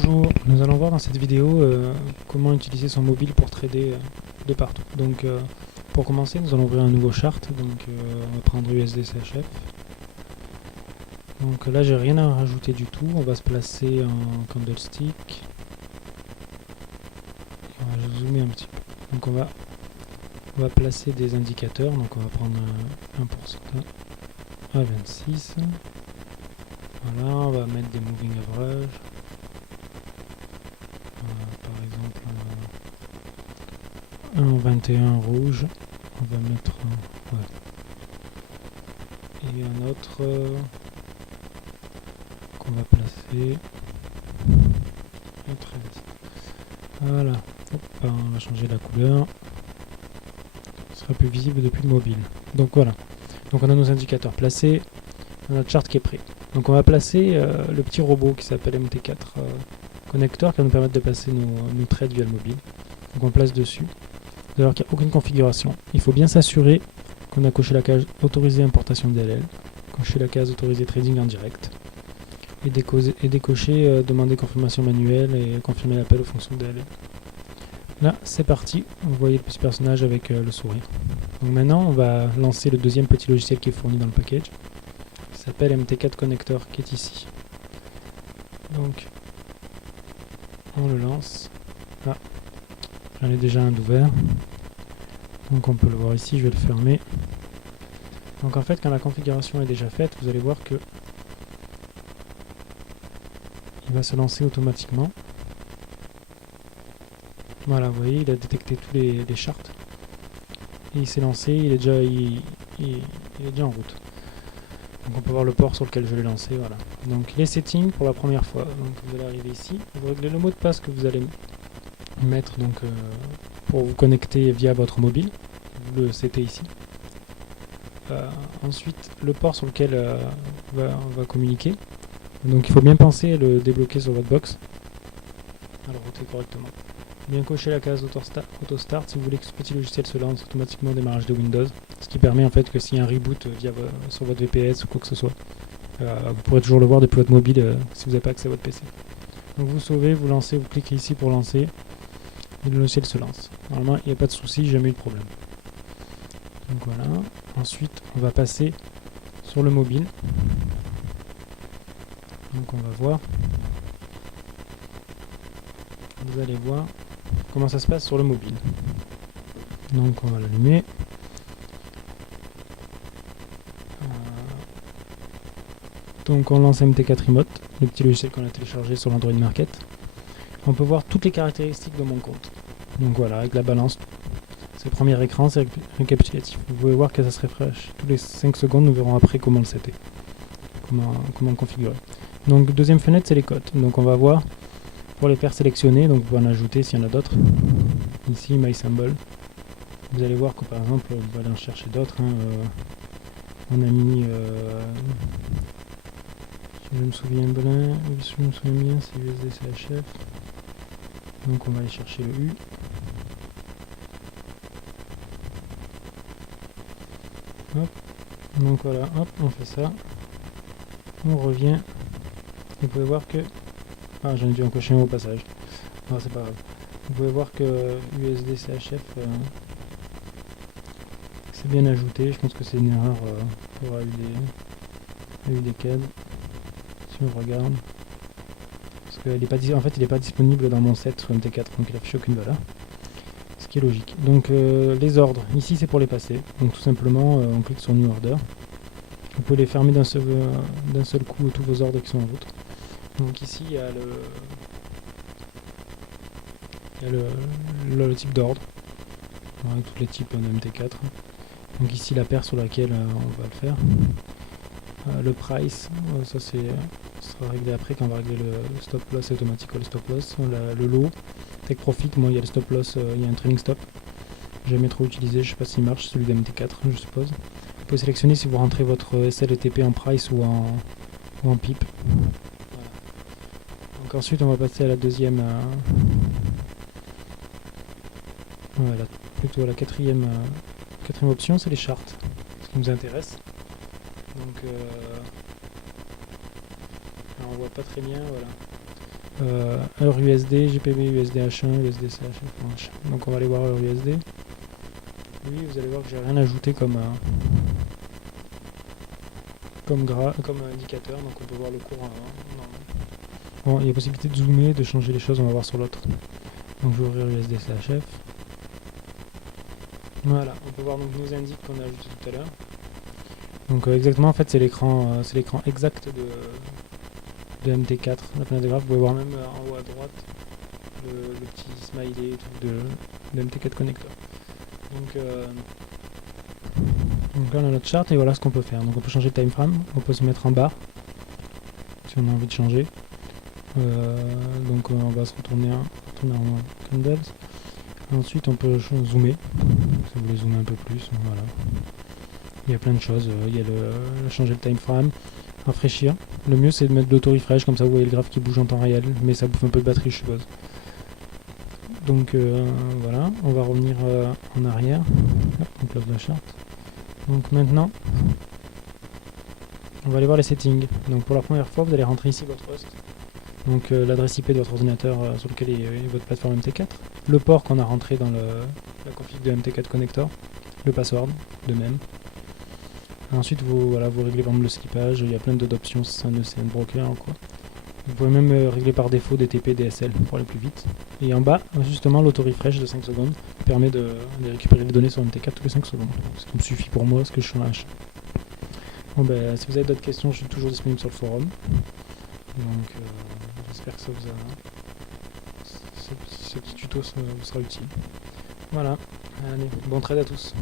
Bonjour, nous allons voir dans cette vidéo comment utiliser son mobile pour trader de partout. Donc pour commencer, nous allons ouvrir un nouveau chart, donc on va prendre USD/CHF. Donc là j'ai rien à rajouter du tout, on va se placer en candlestick. On va zoomer un petit peu. Donc on va placer des indicateurs, donc on va prendre 1% à 26. Voilà, on va mettre des moving average. Par exemple un 21 rouge, on va mettre et un autre qu'on va placer un 13. Voilà. Hop, on va changer la couleur, ce sera plus visible depuis le mobile. Donc voilà, donc on a nos indicateurs placés, on a notre chart qui est prêt. Donc on va placer le petit robot qui s'appelle MT4 connecteur qui va nous permettre de passer nos trades via le mobile. Donc on place dessus. Vous allez voir qu'il n'y a aucune configuration. Il faut bien s'assurer qu'on a coché la case autoriser importation DLL, cocher la case autoriser trading en direct, et décocher demander confirmation manuelle et confirmer l'appel aux fonctions DLL. Là c'est parti, vous voyez le petit personnage avec le sourire. Donc maintenant on va lancer le deuxième petit logiciel qui est fourni dans le package, qui s'appelle MT4 connecteur, qui est ici. Donc on le lance. Ah, j'en ai déjà un d'ouvert. Donc on peut le voir ici, je vais le fermer. Donc en fait quand la configuration est déjà faite, vous allez voir que il va se lancer automatiquement. Voilà, vous voyez, il a détecté tous les charts. Et il s'est lancé, il est déjà en route. Donc on peut voir le port sur lequel je l'ai lancé, voilà. Donc les settings pour la première fois. Donc vous allez arriver ici, vous réglez le mot de passe que vous allez mettre donc, pour vous connecter via votre mobile. Vous le setez ici. Ensuite le port sur lequel on va communiquer. Donc il faut bien penser à le débloquer sur votre box, à le router correctement. Bien cocher la case Auto Start si vous voulez que ce petit logiciel se lance automatiquement au démarrage de Windows, ce qui permet en fait que s'il y a un reboot sur votre VPS ou quoi que ce soit, vous pourrez toujours le voir depuis votre mobile si vous n'avez pas accès à votre PC. Donc vous sauvez, vous lancez, vous cliquez ici pour lancer, et le logiciel se lance. Normalement il n'y a pas de souci, jamais eu de problème. Donc voilà, ensuite on va passer sur le mobile. Donc on va voir, vous allez voir comment ça se passe sur le mobile. Donc on va l'allumer. Donc on lance MT4 Emote, le petit logiciel qu'on a téléchargé sur l'Android Market. On peut voir toutes les caractéristiques de mon compte. Donc voilà, avec la balance, c'est le premier écran, c'est récapitulatif. Vous pouvez voir que ça se refresh tous les 5 secondes, nous verrons après comment le setter, comment le configurer. Donc deuxième fenêtre, c'est les cotes. Donc on va voir pour les faire sélectionner, donc vous pouvez en ajouter s'il y en a d'autres. Ici, My Symbol. Vous allez voir que par exemple, on va aller en chercher d'autres. On a mis, si je me souviens bien, c'est USD/CHF. Donc on va aller chercher le U. Hop. Donc voilà, hop, on fait ça. On revient. Vous pouvez voir que... Ah, j'en ai dû en cocher un au passage. Non, c'est pas grave. Vous pouvez voir que USD/CHF c'est bien ajouté. Je pense que c'est une erreur pour AUD CAD. Si on regarde. Parce qu'il n'est pas, en fait, il n'est pas disponible dans mon set sur MT4, donc il n'affiche aucune valeur. Ce qui est logique. Donc les ordres. Ici c'est pour les passer. Donc tout simplement, on clique sur New Order. Vous pouvez les fermer d'un seul coup tous vos ordres qui sont en route. Donc ici il y a le type d'ordre, voilà, tous les types de MT4. Donc ici la paire sur laquelle on va le faire. Le price, ça sera réglé après quand on va régler le stop loss automatique ou le stop loss. Le lot, take profit, moi il y a le stop loss, il y a un trailing stop. J'ai jamais trop utilisé, je sais pas s'il marche, celui de MT4 je suppose. Vous pouvez sélectionner si vous rentrez votre SL et TP en price ou en pip. Donc ensuite on va passer à la deuxième, voilà, plutôt à la quatrième option, c'est les charts, ce qui nous intéresse. Donc alors on voit pas très bien, voilà. heure USD, GPB USD H1, USD CHF. Donc on va aller voir heure USD. Oui, vous allez voir que j'ai rien ajouté comme indicateur, donc on peut voir le cours. Bon, il y a possibilité de zoomer, de changer les choses, on va voir sur l'autre. Donc je vais ouvrir USD CHF. Voilà, on peut voir donc nos indices qu'on a ajoutés tout à l'heure. Donc exactement, en fait, c'est l'écran exact de MT4, la fenêtre de graphe. Vous pouvez voir même en haut à droite le petit smiley de MT4 connector. Donc là on a notre charte et voilà ce qu'on peut faire. Donc on peut changer de time frame, on peut se mettre en bas si on a envie de changer. Donc on va se retourner en candles. Ensuite on peut zoomer, si vous voulez zoomer un peu plus, voilà. Il y a plein de choses, il y a changer le time frame, rafraîchir. Le mieux c'est de mettre de l'auto-refresh, comme ça vous voyez le graphe qui bouge en temps réel, mais ça bouffe un peu de batterie je suppose. Donc voilà, on va revenir en arrière, on close la charte. Donc maintenant, on va aller voir les settings. Donc pour la première fois, vous allez rentrer ici votre host. Donc l'adresse IP de votre ordinateur sur lequel est votre plateforme MT4. Le port qu'on a rentré dans la config de MT4 Connector. Le password, de même. Ensuite, vous réglez par exemple le slippage. Il y a plein d'autres options si c'est un ECN broker ou quoi. Vous pouvez même régler par défaut DTP, DSL pour aller plus vite. Et en bas, justement, l'auto-refresh de 5 secondes permet de récupérer les données sur MT4 tous les 5 secondes. Ce qui me suffit pour moi, parce que je suis en H. Bon ben, si vous avez d'autres questions, je suis toujours disponible sur le forum. Donc, j'espère que ce petit tuto vous sera utile. Voilà, allez, bon trade à tous.